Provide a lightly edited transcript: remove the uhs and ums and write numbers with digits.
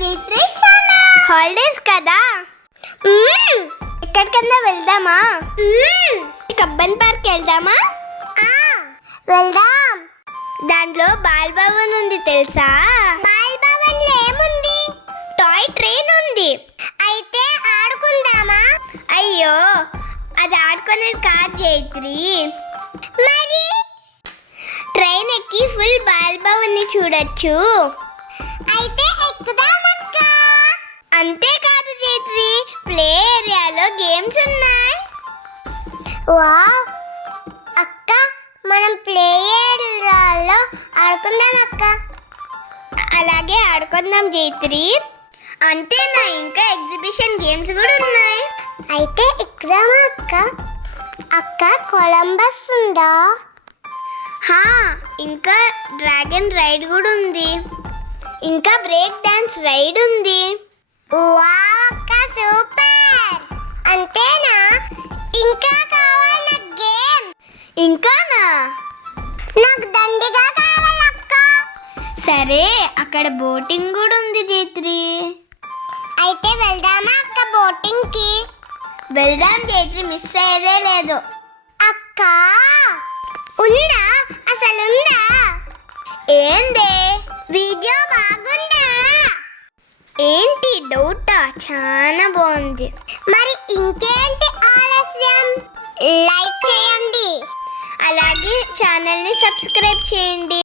జైత్రి holidays కదా, ఎక్కడికన్నా వెళ్దామా? కబ్బన్ పార్క్ వెళ్దామా? వెళ్దాం. దాంట్లో బాల్ భవన్ ఉంది తెలుసా? బాల్ భవన్ లో ఏముంది? టాయ్ ట్రైన్ ఉంది. అయితే ఆడుకుందామా? అయ్యో, అది ఆడుకునేది కాదు జైత్రి. మరి ట్రైన్ ఎక్కి ఫుల్ బాల్ భవన్ ని చూడొచ్చు. అయితే ఎక్కుదామక్క. అంతేకాదు జైత్రి, ప్లే ఏరియాలో గేమ్స్ ఉన్నాయి. వావ్ అక్క, మనం ప్లే ఏరియాలో ఆడుకుందాం అక్క. అలాగే ఆడుకుందాం జైత్రి. అంతేనా, ఇంకా ఎగ్జిబిషన్ గేమ్స్ కూడా ఉన్నాయి. అయితే ఎక్కుదామా అక్క? అక్క కొలంబస్ ఉందా? హా, ఇంకా డ్రాగన్ రైడ్ కూడా ఉంది. ఇంకా బ్రేక్ డాన్స్ రైడ్ ఉంది. వావ్ అక్క, సూపర్. అంతేనా? ఇంకా కావాలి నాకు గేమ్. ఇంకానా? నాకు దండిగా కావాలక్క. సరే, అక్కడ బోటింగ్ కూడా ఉంది జైత్రి. అయితే వెళ్దామా అక్క బోటింగ్ కి? వెళ్దాం జైత్రి, మిస్ అయ్యేదే లేదు. అక్క ఉందా? అసలు ఉందా? ఏందే, వీడియో బాగుందా? ఏంటి డౌటా? చాలా బాగుంది. మరి ఇంకేంటి ఆలస్యం? లైక్ చేయండి. అలాగే ఛానల్ని సబ్స్క్రైబ్ చేయండి.